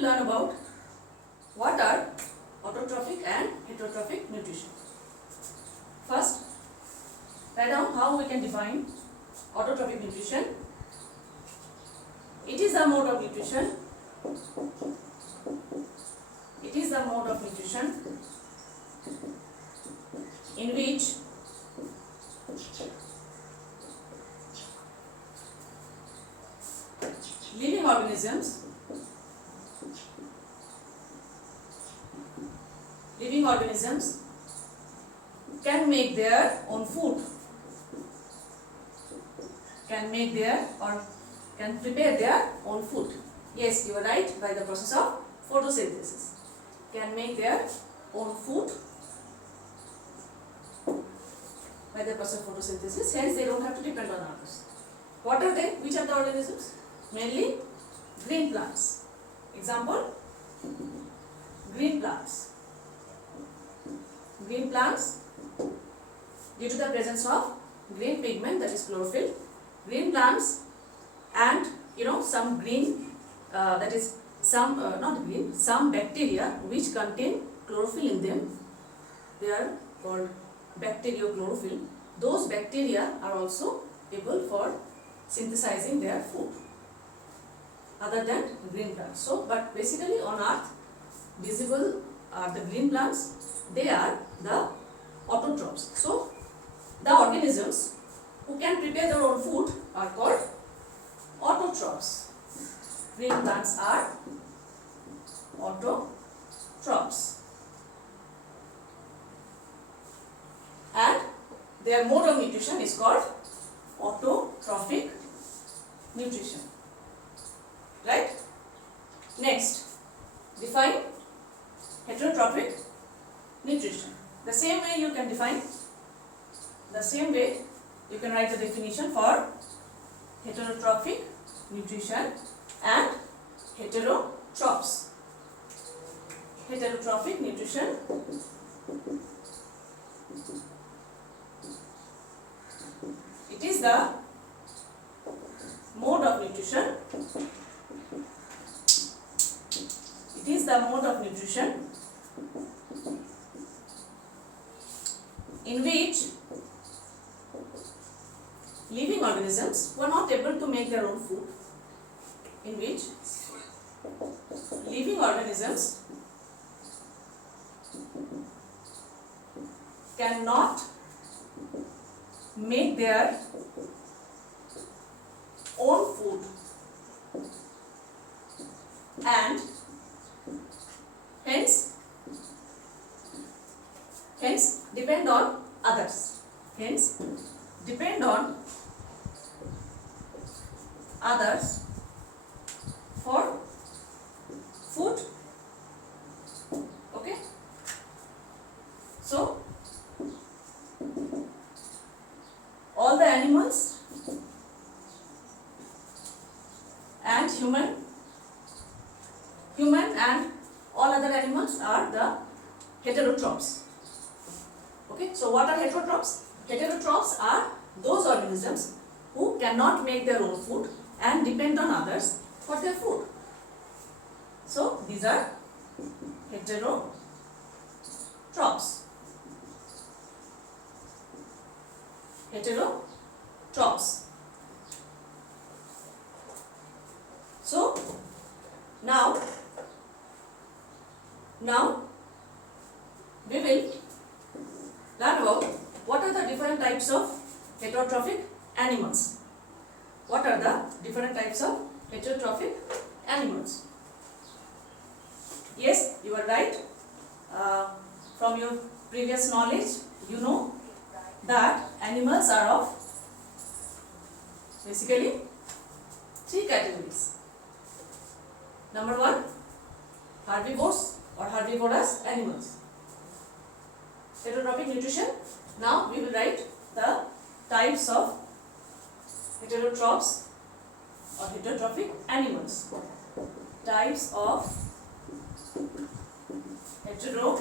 will learn about what are autotrophic and heterotrophic nutrition. First, write down how we can define autotrophic nutrition. It is a mode of nutrition. It is the mode of nutrition in which living organisms can make their own food, can prepare their own food. Yes, you are right, by the process of photosynthesis. Can make their own food by the process of photosynthesis, hence they don't have to depend on others. What are they? Which are the organisms? Mainly green plants. Example, green plants. Green plants, due to the presence of green pigment, that is chlorophyll, green plants and some green, that is some bacteria which contain chlorophyll in them, they are called bacteriochlorophyll. Those bacteria are also able for synthesizing their food other than green plants. So, but basically on earth visible are the green plants, they are the autotrophs. So, the organisms who can prepare their own food are called autotrophs. Green plants are autotrophs. And their mode of nutrition is called autotrophic nutrition. Right? Next, define heterotrophic nutrition. The same way you can define, the same way you can write the definition for heterotrophic nutrition and heterotrophs. Heterotrophic nutrition it is the mode of nutrition. It is the mode of nutrition in which living organisms who are not able to make their own food, in which living organisms cannot make their own food and hence depend on others. Hence depend on others for food. Okay. So all the animals and human and all other animals are the heterotrophs. Okay, so what are heterotrophs? Heterotrophs are those organisms who cannot make their own food and depend on others for their food. So these are heterotrophs. Heterotrophs. So now we will learn about what are the different types of heterotrophic animals. What are the different types of heterotrophic animals? Yes, you are right. From your previous knowledge, you know that animals are of basically three categories. Number one, herbivores or herbivorous animals. Heterotrophic nutrition. Now we will write the types of heterotrophs or heterotrophic animals. Types of heterotrophs.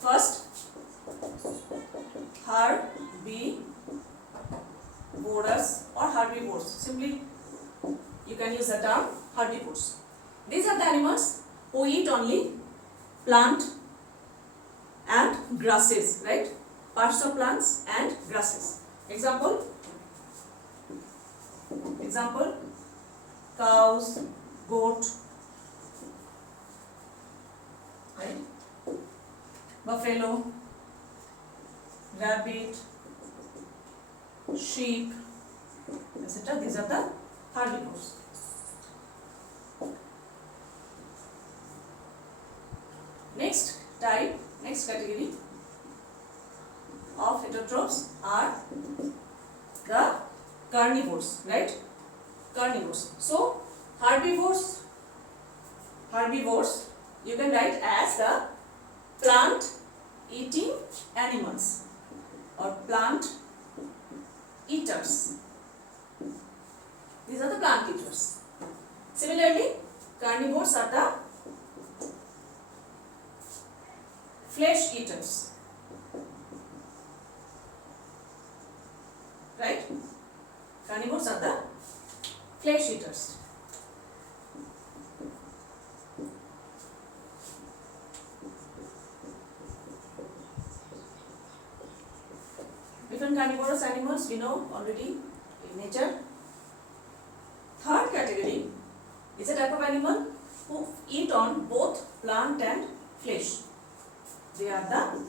First, herbivores. carnivorous or herbivores. Simply you can use the term herbivores. These are the animals who eat only plant and grasses, right? Parts of plants and grasses. Example, cows, goat, right? Buffalo, rabbit, sheep, etc. These are the herbivores. Next category of heterotrophs are the carnivores, right? Carnivores. So herbivores you can write as the plant eating animals or plant eaters. These are the plant eaters. Similarly, carnivores are the flesh eaters, right? Carnivores are the flesh eaters. Different carnivorous animals we know already in nature. Third category is a type of animal who eat on both plant and flesh. They are the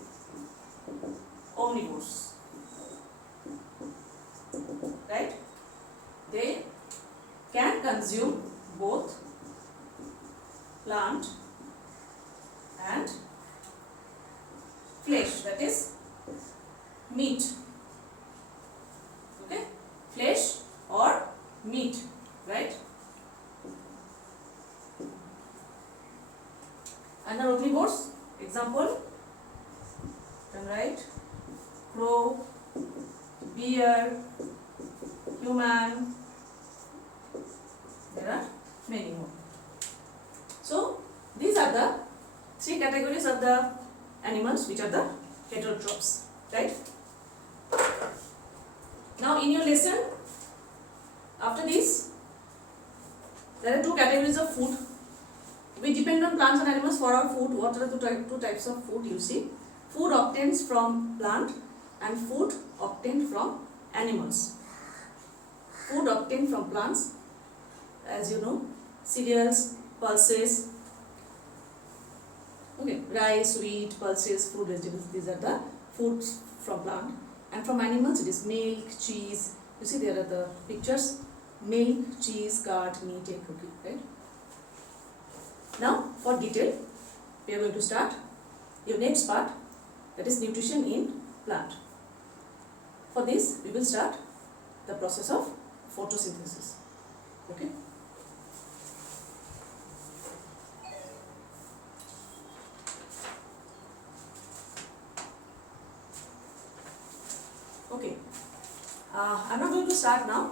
omnivores, right? They can consume both plant and flesh, that is meat. Okay, flesh or meat, right? Another omnivores, example, you can write crow, bear, human. There are many more. So these are the three categories of the animals which are the heterotrophs, right? Now in your lesson, after this, there are two categories of food. We depend on plants and animals for our food. What are the two types of food you see? Food obtained from plant and food obtained from animals. Food obtained from plants, as you know, cereals, pulses, okay, rice, wheat, pulses, fruit, vegetables, these are the foods from plant. And from animals it is milk, cheese. You see there are the pictures: milk, cheese, curd, meat, egg, cookie, right? Now for detail, we are going to start your next part, that is nutrition in plant. For this we will start the process of photosynthesis. Okay. Okay. I'm not going to start now.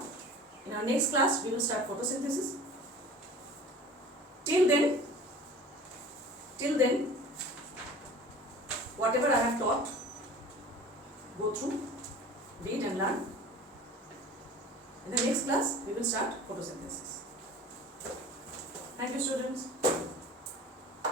In our next class we will start photosynthesis. Till then, whatever I have taught, go through, read and learn. In the next class, we will start photosynthesis. Thank you, students.